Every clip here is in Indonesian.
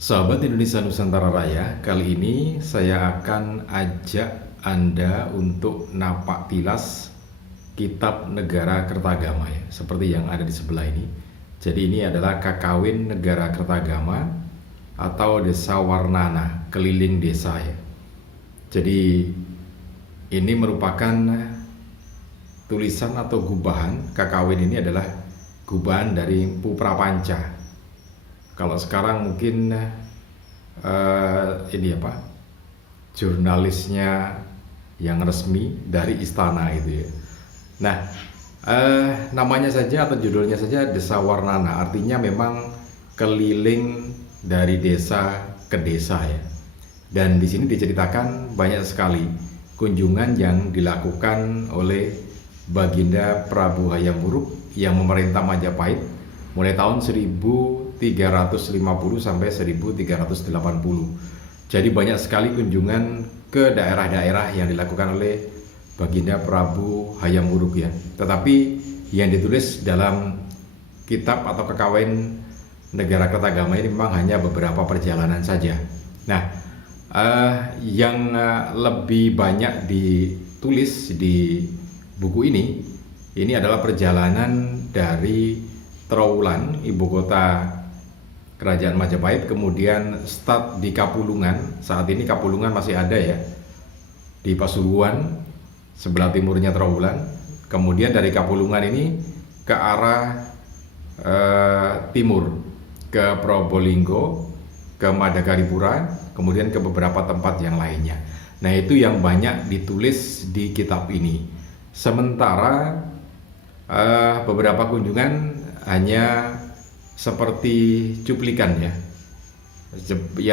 Sahabat Indonesia Nusantara Raya, kali ini saya akan ajak Anda untuk napak tilas Kitab Negara Kertagama ya, seperti yang ada di sebelah ini. Jadi ini adalah Kakawin Negara Kertagama atau Desa Warnana, keliling desa ya. Jadi ini merupakan tulisan atau gubahan. Kakawin ini adalah gubahan dari Mpu Prapanca. Kalau sekarang mungkin ini apa, jurnalisnya yang resmi dari istana itu ya. Nah, namanya saja atau judulnya saja Desa Warnana, artinya memang keliling dari desa ke desa ya. Dan di sini diceritakan banyak sekali kunjungan yang dilakukan oleh Baginda Prabu Hayam Wuruk yang memerintah Majapahit mulai tahun 1350 sampai 1380. Jadi banyak sekali kunjungan ke daerah-daerah yang dilakukan oleh Baginda Prabu Hayam Wuruk ya. Tetapi yang ditulis dalam kitab atau Kakawin Negara Kertagama ini memang hanya beberapa perjalanan saja. Nah, yang lebih banyak ditulis di buku ini adalah perjalanan dari Trowulan, ibu kota Kerajaan Majapahit, kemudian start di Kapulungan. Saat ini Kapulungan masih ada ya, di Pasuruan, sebelah timurnya Trowulan. Kemudian dari Kapulungan ini ke arah timur, ke Probolinggo, ke Madakaripura, kemudian ke beberapa tempat yang lainnya. Nah, itu yang banyak ditulis di kitab ini. Sementara beberapa kunjungan hanya seperti cuplikan ya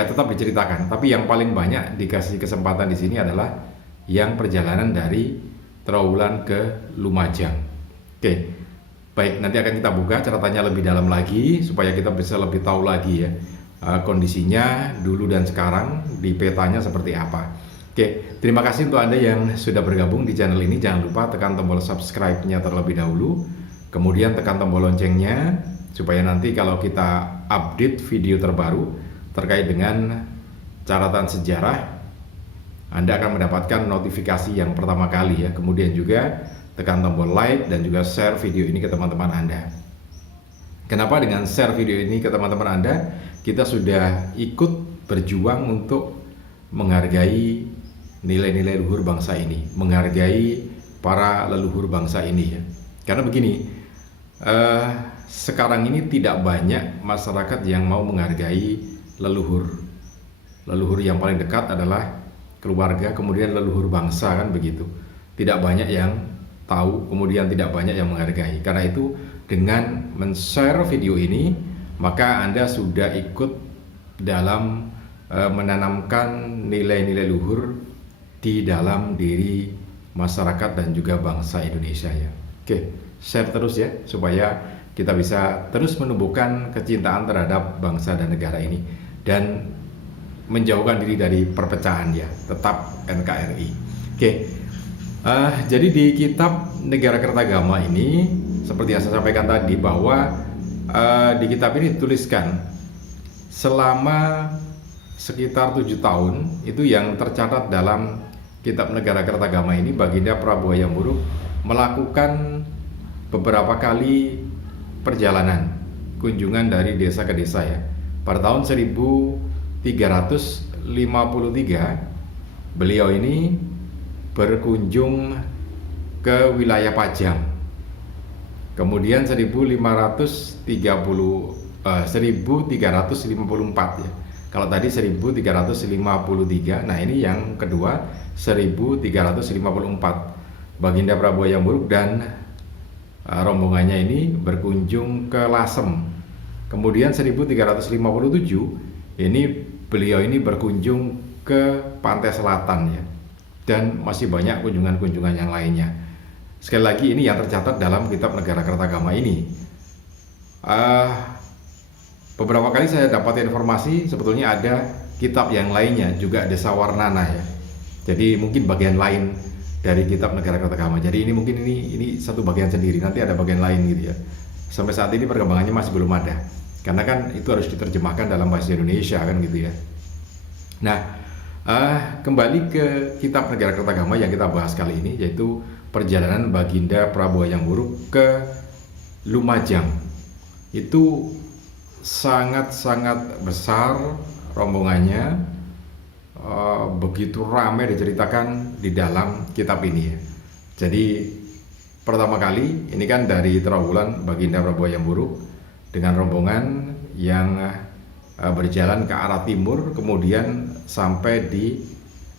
tetap diceritakan, tapi yang paling banyak dikasih kesempatan di sini adalah yang perjalanan dari Trowulan ke Lumajang. Oke, baik, nanti akan kita buka catatannya lebih dalam lagi supaya kita bisa lebih tahu lagi ya kondisinya dulu dan sekarang di petanya seperti apa. Oke, terima kasih untuk Anda yang sudah bergabung di channel ini. Jangan lupa tekan tombol subscribe-nya terlebih dahulu, kemudian tekan tombol loncengnya supaya nanti kalau kita update video terbaru terkait dengan catatan sejarah, Anda akan mendapatkan notifikasi yang pertama kali ya. Kemudian juga tekan tombol like dan juga share video ini ke teman-teman Anda. Kenapa dengan share video ini ke teman-teman Anda? Kita sudah ikut berjuang untuk menghargai nilai-nilai luhur bangsa ini, menghargai para leluhur bangsa ini ya. Karena begini, sekarang ini tidak banyak masyarakat yang mau menghargai leluhur. Leluhur yang paling dekat adalah keluarga, kemudian leluhur bangsa, kan begitu. Tidak banyak yang tahu, kemudian tidak banyak yang menghargai. Karena itu dengan men-share video ini, maka Anda sudah ikut dalam menanamkan nilai-nilai luhur di dalam diri masyarakat dan juga bangsa Indonesia ya. Oke, share terus ya supaya kita bisa terus menumbuhkan kecintaan terhadap bangsa dan negara ini dan menjauhkan diri dari perpecahan ya, tetap NKRI. Oke, jadi di Kitab Negara Kertagama ini seperti yang saya sampaikan tadi bahwa di kitab ini dituliskan selama sekitar 7 tahun itu yang tercatat dalam Kitab Negara Kertagama ini, Baginda Prabu Hayam Wuruk melakukan beberapa kali perjalanan kunjungan dari desa ke desa ya. Pada tahun 1353 beliau ini berkunjung ke wilayah Pajang. Kemudian 1354 ya. Kalau tadi 1353, nah ini yang kedua 1354. Baginda Prabu Hayam Wuruk dan rombongannya ini berkunjung ke Lasem. Kemudian 1357 ini beliau ini berkunjung ke pantai selatan ya. Dan masih banyak kunjungan-kunjungan yang lainnya. Sekali lagi ini yang tercatat dalam Kitab Negara Kertagama ini. Beberapa kali saya dapat informasi sebetulnya ada kitab yang lainnya juga Desa Warnana ya. Jadi mungkin bagian lain dari Kitab Negara Kertagama. Jadi ini mungkin ini satu bagian sendiri, nanti ada bagian lain gitu ya. Sampai saat ini perkembangannya masih belum ada. karena kan itu harus diterjemahkan dalam bahasa Indonesia kan gitu ya. Nah, kembali ke kitab Negara Kertagama yang kita bahas kali ini, yaitu perjalanan Baginda Prabu Hayam Wuruk ke Lumajang. Itu sangat-sangat besar rombongannya, begitu ramai diceritakan di dalam kitab ini ya. Jadi pertama kali ini kan dari Trawulan Baginda Prabu Hayam Wuruk dengan rombongan yang berjalan ke arah timur, kemudian sampai di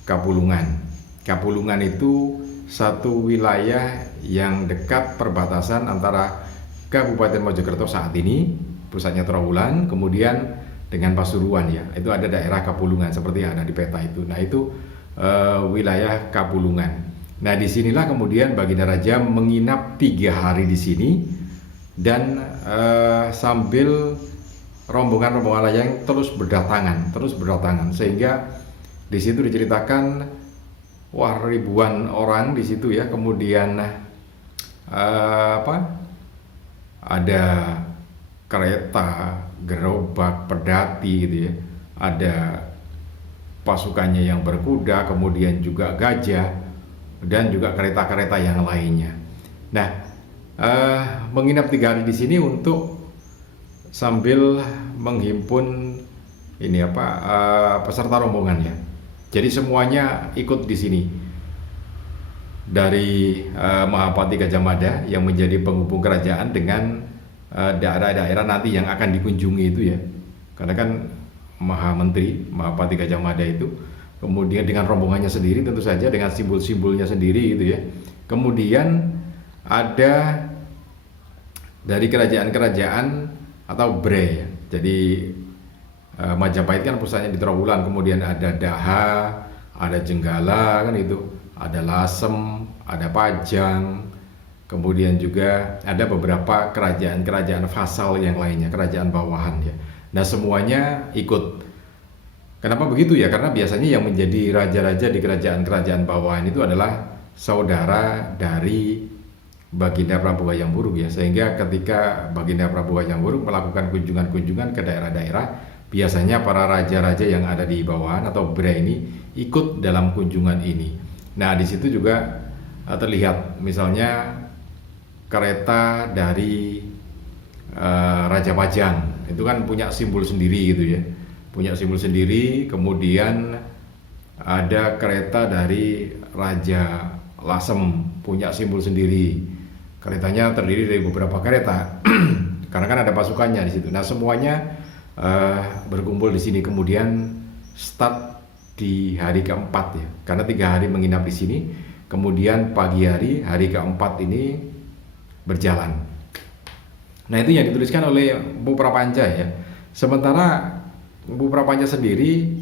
Kapulungan. Kapulungan itu satu wilayah yang dekat perbatasan antara Kabupaten Mojokerto saat ini, pusatnya Trawulan, kemudian dengan Pasuruan ya. Itu ada daerah Kapulungan seperti yang ada di peta itu. Nah, itu wilayah Kapulungan. Nah, disinilah kemudian Baginda Raja menginap 3 hari di sini, dan sambil rombongan-rombongan lain yang terus berdatangan, sehingga di situ diceritakan ribuan orang di situ ya. Kemudian ada kereta, gerobak, pedati gitu ya. Ada pasukannya yang berkuda, kemudian juga gajah, dan juga kereta-kereta yang lainnya. Nah, menginap 3 hari di sini untuk sambil menghimpun ini peserta rombongan ya. Jadi semuanya ikut di sini. Dari Mahapati Gajah Mada yang menjadi penghubung kerajaan dengan daerah-daerah nanti yang akan dikunjungi itu ya. Karena kan Mahapati Gajah Mada itu, kemudian dengan rombongannya sendiri tentu saja, dengan simbol-simbolnya sendiri gitu ya. Kemudian ada dari kerajaan-kerajaan atau Bre ya. Jadi Majapahit kan pusatnya di Trawulan, kemudian ada Daha, ada Jenggala kan itu, ada Lasem, ada Pajang, kemudian juga ada beberapa kerajaan-kerajaan vasal yang lainnya, kerajaan bawahan ya. Nah, semuanya ikut. Kenapa begitu ya? Karena biasanya yang menjadi raja-raja di kerajaan-kerajaan bawahan itu adalah saudara dari Baginda Prabu Hayam Wuruk ya, sehingga ketika Baginda Prabu Hayam Wuruk melakukan kunjungan-kunjungan ke daerah-daerah, biasanya para raja-raja yang ada di bawahan atau Bre ini ikut dalam kunjungan ini. Nah, di situ juga terlihat misalnya kereta dari Raja Pajang, itu kan punya simbol sendiri gitu ya, punya simbol sendiri. Kemudian ada kereta dari Raja Lasem, punya simbol sendiri. Keretanya terdiri dari beberapa kereta karena kan ada pasukannya di situ. Nah, semuanya berkumpul di sini, kemudian start di hari keempat ya, karena 3 hari menginap di sini, kemudian pagi hari keempat ini berjalan. Nah, itu yang dituliskan oleh Mpu Prapanca ya. Sementara Mpu Prapanca sendiri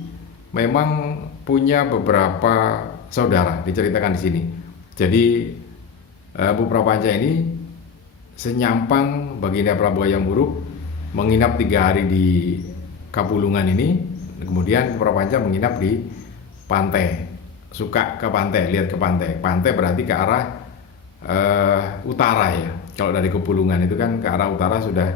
memang punya beberapa saudara, diceritakan di sini. Jadi Mpu Prapanca ini senyampang Baginda Prabu Hayam Wuruk menginap 3 hari di Kapulungan ini, kemudian Mpu Prapanca menginap di pantai, suka ke pantai, lihat ke pantai. Pantai berarti ke arah utara ya. Kalau dari Kapulungan itu kan ke arah utara sudah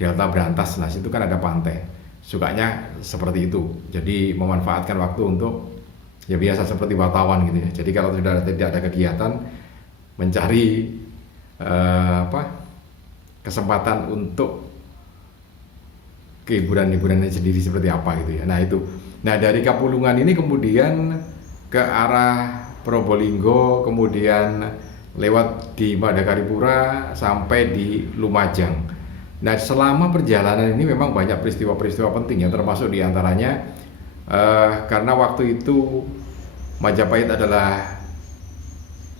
Delta Brantas, nah situ kan ada pantai. Sukanya seperti itu. Jadi memanfaatkan waktu untuk ya biasa seperti wartawan gitu ya. Jadi kalau sudah tidak ada kegiatan, mencari kesempatan untuk kehiburan-hiburannya sendiri seperti apa gitu ya. Nah, itu. Nah, dari Kapulungan ini kemudian ke arah Probolinggo, kemudian lewat di Madakaripura sampai di Lumajang. Nah, selama perjalanan ini memang banyak peristiwa-peristiwa penting ya, termasuk diantaranya karena waktu itu Majapahit adalah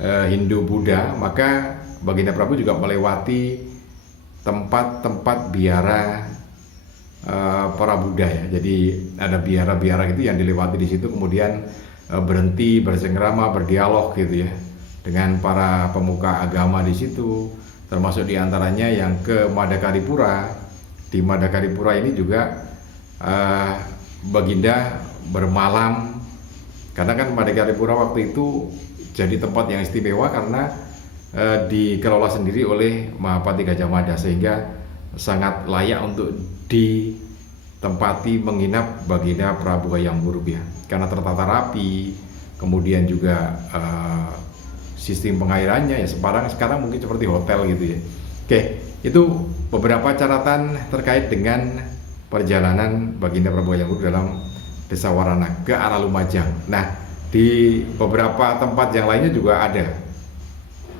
Hindu-Buddha, maka Baginda Prabu juga melewati tempat-tempat biara para Buddha ya. Jadi ada biara-biara gitu yang dilewati di situ, kemudian berhenti, bersengkrama, berdialog gitu ya dengan para pemuka agama di situ, termasuk diantaranya yang ke Madakaripura. Di Madakaripura ini juga Baginda bermalam, karena kan Madakaripura waktu itu jadi tempat yang istimewa karena dikelola sendiri oleh Mahapati Gajah Mada, sehingga sangat layak untuk ditempati menginap Baginda Prabu Hayam Wuruk ya, karena tertata rapi, kemudian juga sistem pengairannya ya sekarang mungkin seperti hotel gitu ya. Oke, itu beberapa catatan terkait dengan perjalanan Baginda Prabu Hayam Wuruk dalam Desa Warana ke arah Lumajang. Nah, di beberapa tempat yang lainnya juga ada,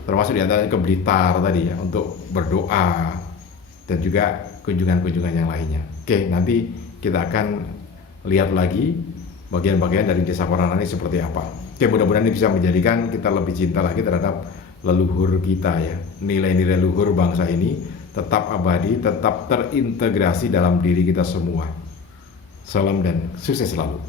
termasuk di antaranya ke Blitar tadi ya, untuk berdoa dan juga kunjungan-kunjungan yang lainnya. Oke, nanti kita akan lihat lagi bagian-bagian dari Desa Warana ini seperti apa. Oke, mudah-mudahan ini bisa menjadikan kita lebih cinta lagi terhadap leluhur kita ya. Nilai-nilai leluhur bangsa ini tetap abadi, tetap terintegrasi dalam diri kita semua. Salam dan sukses selalu.